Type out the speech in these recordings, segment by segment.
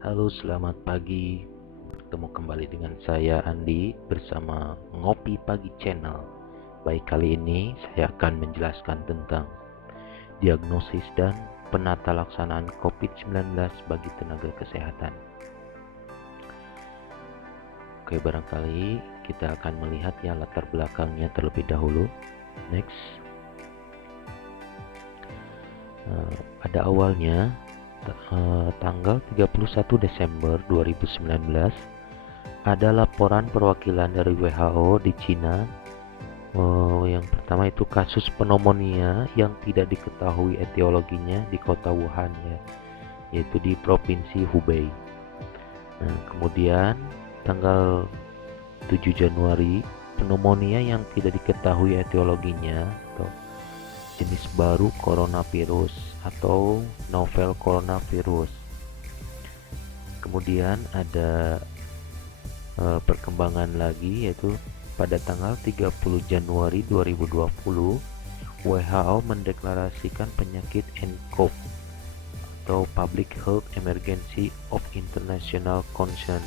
Halo, selamat pagi. Bertemu kembali dengan saya Andi bersama Ngopi Pagi Channel. Baik, kali ini saya akan menjelaskan tentang diagnosis dan penata laksanaan COVID-19 bagi tenaga kesehatan. Oke, barangkali kita akan melihat ya latar belakangnya terlebih dahulu. Next. Pada awalnya tanggal 31 Desember 2019 ada laporan perwakilan dari WHO di Cina. Yang pertama itu kasus pneumonia yang tidak diketahui etiologinya di kota Wuhan ya, yaitu di provinsi Hubei. Nah, kemudian tanggal 7 Januari pneumonia yang tidak diketahui etiologinya atau jenis baru coronavirus atau novel coronavirus. Kemudian ada perkembangan lagi yaitu pada tanggal 30 Januari 2020 WHO mendeklarasikan penyakit nCoV atau Public Health Emergency of International Concern.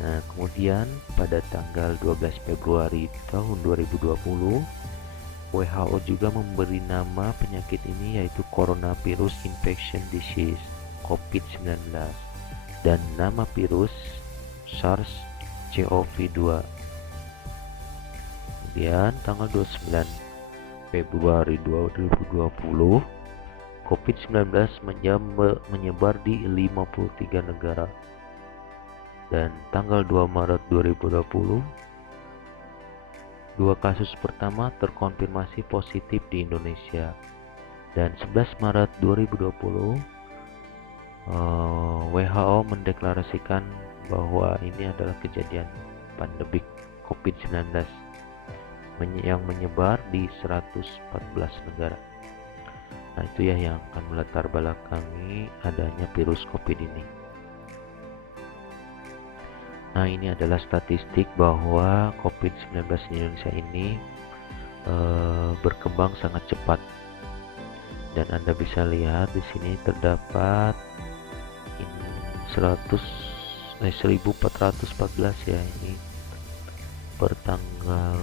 Nah, kemudian pada tanggal 12 Februari tahun 2020 WHO juga memberi nama penyakit ini yaitu Coronavirus Infection Disease COVID-19 dan nama virus SARS-CoV-2. Kemudian tanggal 29 Februari 2020 COVID-19 menyebar di 53 negara. Dan tanggal 2 Maret 2020 dua kasus pertama terkonfirmasi positif di Indonesia. Dan 11 Maret 2020 WHO mendeklarasikan bahwa ini adalah kejadian pandemik COVID-19 yang menyebar di 114 negara. Nah, itu ya yang akan melatar belakangi adanya virus COVID ini. Nah, ini adalah statistik bahwa COVID-19 di Indonesia ini berkembang sangat cepat. Dan Anda bisa lihat di sini terdapat 1414 ya, ini per tanggal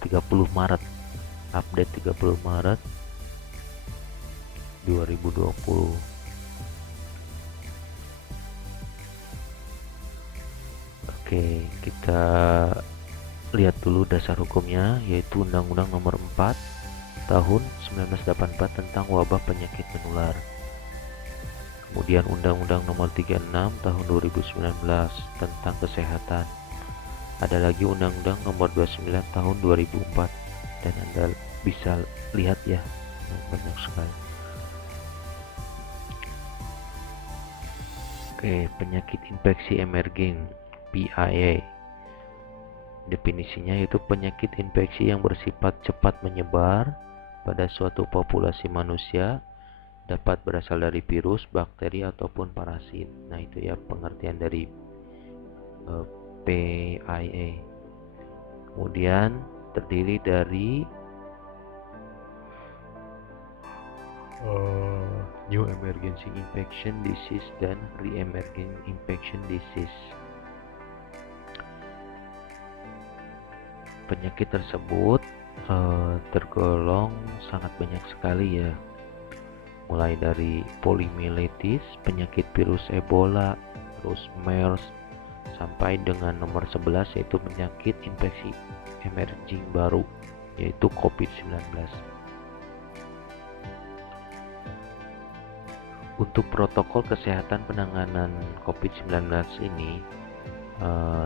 30 Maret, update 30 Maret 2020. Oke, kita lihat dulu dasar hukumnya, yaitu Undang-Undang Nomor 4 Tahun 1984 tentang wabah penyakit menular. Kemudian Undang-Undang Nomor 36 Tahun 2019 tentang kesehatan. Ada lagi Undang-Undang Nomor 29 Tahun 2004, dan Anda bisa lihat ya, banyak sekali. Oke, penyakit infeksi emerging PIA. Definisinya yaitu penyakit infeksi yang bersifat cepat menyebar pada suatu populasi manusia, dapat berasal dari virus, bakteri ataupun parasit. Nah, itu ya pengertian dari PIA. Kemudian terdiri dari new emergency infection disease dan re-emerging infection disease. Penyakit tersebut tergolong sangat banyak sekali ya, mulai dari poliomyelitis, penyakit virus Ebola, terus MERS, sampai dengan nomor 11 yaitu penyakit infeksi emerging baru yaitu COVID-19. Untuk protokol kesehatan penanganan COVID-19 ini,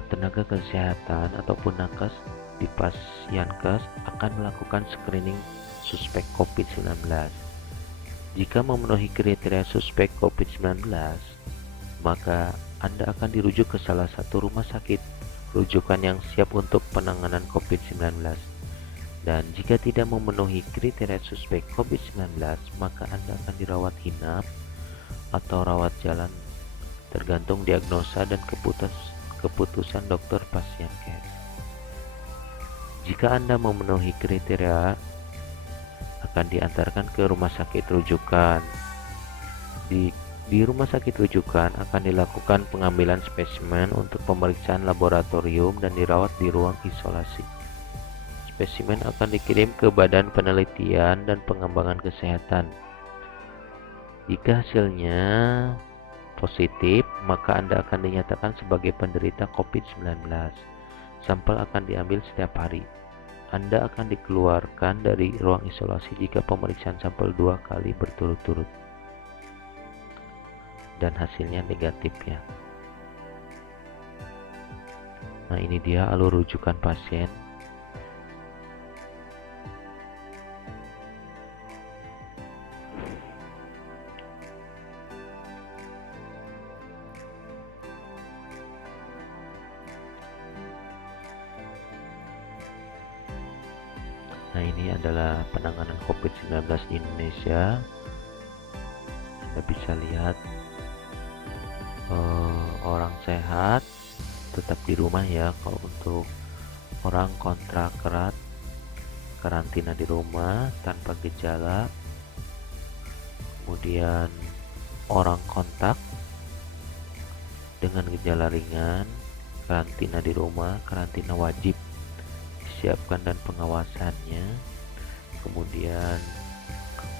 tenaga kesehatan ataupun nakes di Pasyankes akan melakukan screening suspek COVID-19. Jika memenuhi kriteria suspek COVID-19, maka Anda akan dirujuk ke salah satu rumah sakit rujukan yang siap untuk penanganan COVID-19. Dan jika tidak memenuhi kriteria suspek COVID-19, maka Anda akan dirawat inap atau rawat jalan tergantung diagnosa dan keputusan dokter Pasyankes. Jika Anda memenuhi kriteria, akan diantarkan ke rumah sakit rujukan. Di Di rumah sakit rujukan akan dilakukan pengambilan spesimen untuk pemeriksaan laboratorium dan dirawat di ruang isolasi. Spesimen akan dikirim ke Badan Penelitian dan Pengembangan Kesehatan. Jika hasilnya positif, maka Anda akan dinyatakan sebagai penderita COVID-19. Sampel akan diambil setiap hari. Anda akan dikeluarkan dari ruang isolasi jika pemeriksaan sampel 2 kali berturut-turut dan hasilnya negatif ya. Nah, ini dia alur rujukan pasien. Nah, ini adalah penanganan COVID-19 di Indonesia. Anda bisa lihat orang sehat tetap di rumah ya. Kalau untuk orang kontak erat, karantina di rumah tanpa gejala. Kemudian orang kontak dengan gejala ringan, karantina di rumah, karantina wajib disiapkan dan pengawasannya. Kemudian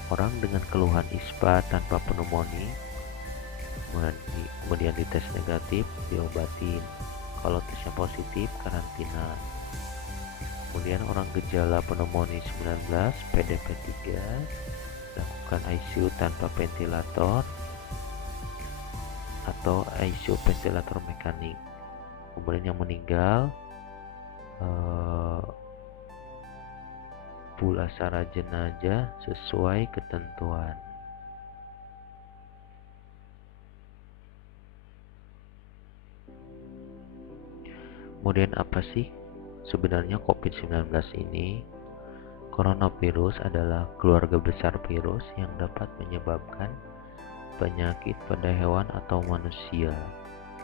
orang dengan keluhan ispa tanpa pneumonia, kemudian dites negatif, diobatin. Kalau tesnya positif, karantina. Kemudian orang gejala pneumonia 19, PDP 3, lakukan ICU tanpa ventilator atau ICU ventilator mekanik. Kemudian yang meninggal pulasara jenazah sesuai ketentuan. Kemudian apa sih sebenarnya COVID-19 ini? Coronavirus adalah keluarga besar virus yang dapat menyebabkan penyakit pada hewan atau manusia.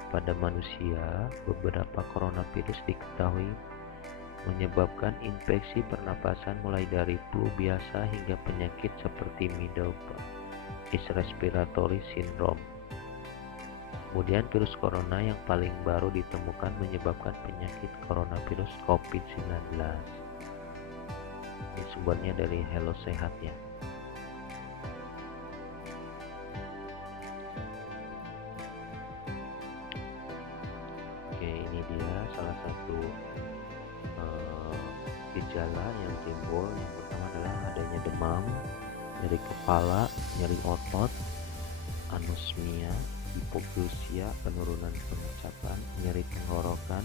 Pada manusia, beberapa coronavirus diketahui menyebabkan infeksi pernapasan mulai dari flu biasa hingga penyakit seperti middle east respiratory syndrome. Kemudian virus corona yang paling baru ditemukan menyebabkan penyakit coronavirus COVID-19. Ini sumbernya dari Hello Sehat ya. Oke, ini dia salah satu gejala yang timbul. Yang pertama adalah adanya demam, nyeri kepala, nyeri otot, anosmia, hipoglusia, penurunan pengucapan, nyeri tenggorokan,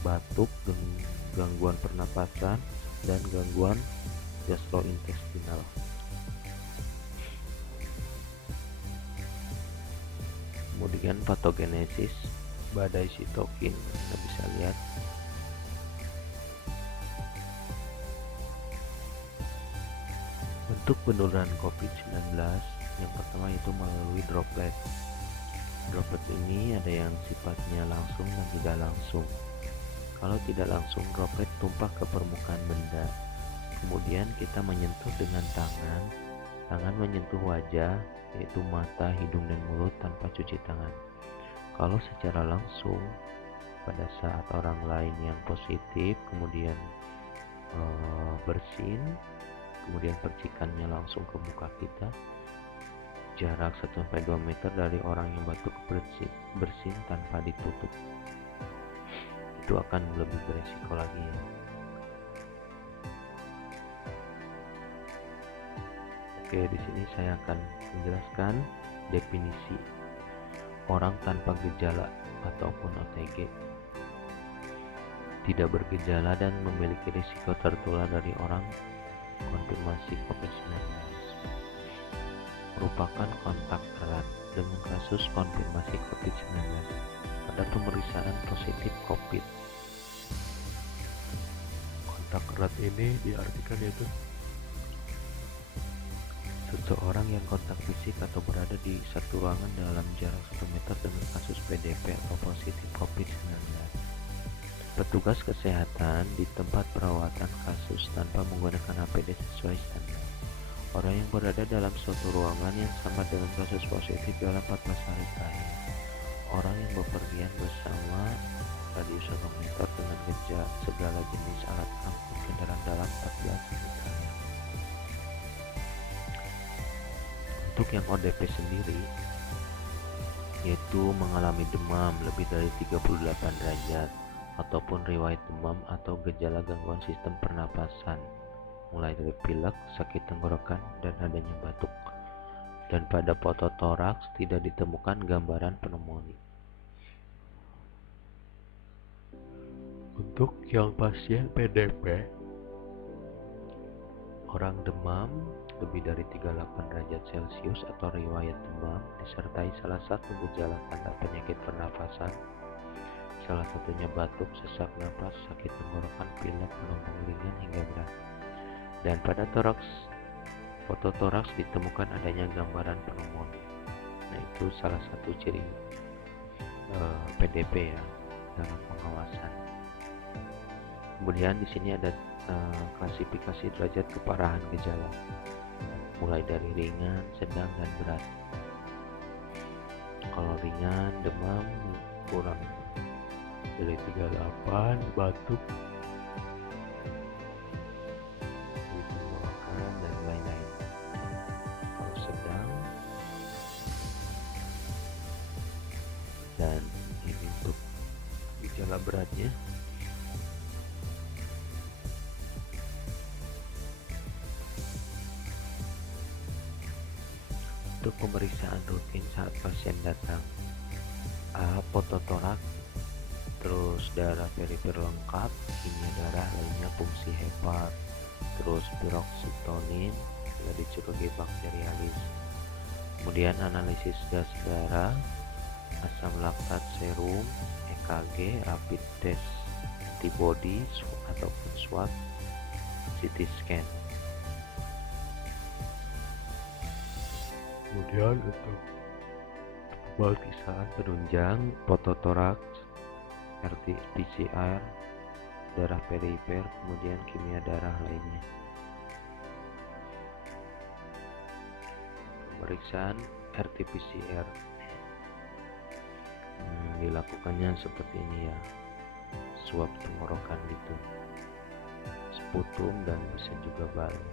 batuk, gangguan pernapasan, dan gangguan gastrointestinal. Kemudian patogenesis, badai sitokin, kita bisa lihat. Bentuk penularan COVID-19 yang pertama itu melalui droplet. Droplet ini ada yang sifatnya langsung dan tidak langsung. Kalau tidak langsung, droplet tumpah ke permukaan benda. Kemudian kita menyentuh dengan tangan. Tangan menyentuh wajah, yaitu mata, hidung, dan mulut tanpa cuci tangan. Kalau secara langsung, pada saat orang lain yang positif, kemudian bersin, kemudian percikannya langsung ke muka kita, jarak 1-2 meter dari orang yang batuk bersin tanpa ditutup, itu akan lebih beresiko lagi ya. Oke, di sini saya akan menjelaskan definisi orang tanpa gejala ataupun OTG. Tidak bergejala dan memiliki risiko tertular dari orang konfirmasi COVID-19. Merupakan kontak erat dengan kasus konfirmasi COVID-19 pada pemeriksaan positif COVID. Kontak erat ini diartikan yaitu seseorang yang kontak fisik atau berada di satu ruangan dalam jarak 1 meter dengan kasus PDP atau positif COVID-19. Petugas kesehatan di tempat perawatan kasus tanpa menggunakan APD sesuai standar. Orang yang berada dalam suatu ruangan yang sama dengan kasus positif dalam 14 hari terakhir. Orang yang bepergian bersama radius 1 meter dengan segala jenis alat angkut kendaraan dalam 14 hari terakhir. Untuk yang ODP sendiri, yaitu mengalami demam lebih dari 38 derajat ataupun riwayat demam atau gejala gangguan sistem pernapasan, mulai dari pilek, sakit tenggorokan, dan adanya batuk. Dan pada foto toraks tidak ditemukan gambaran pneumonia. Untuk yang pasien PDP, orang demam lebih dari 38 derajat Celcius atau riwayat demam disertai salah satu gejala tanda penyakit pernafasan, salah satunya batuk, sesak napas, sakit tenggorokan, pilek, pneumonia ringan hingga berat. Dan pada foto toraks ditemukan adanya gambaran pneumonia. Nah, itu salah satu ciri PDP ya dalam pengawasan. Kemudian di sini ada klasifikasi derajat keparahan gejala, mulai dari ringan, sedang, dan berat. Kalau ringan, demam kurang dari 38, batuk, tenggorokan, dan lain-lain. Kalau sedang, dan ini untuk gejala beratnya, untuk pemeriksaan rutin saat pasien datang, foto toraks, terus darah perifer lengkap, kimia darah lainnya, fungsi hepat, terus piroksitonin bila dicurigai bakterialis. Kemudian analisis gas darah, asam laktat serum, EKG, rapid test antibody ataupun swab, CT scan. Kemudian untuk pemeriksaan penunjang, foto toraks, RT-PCR, darah perifer, kemudian kimia darah lainnya. Pemeriksaan RT-PCR dilakukannya seperti ini ya, swab tenggorokan gitu, sputum, dan bisa juga balu.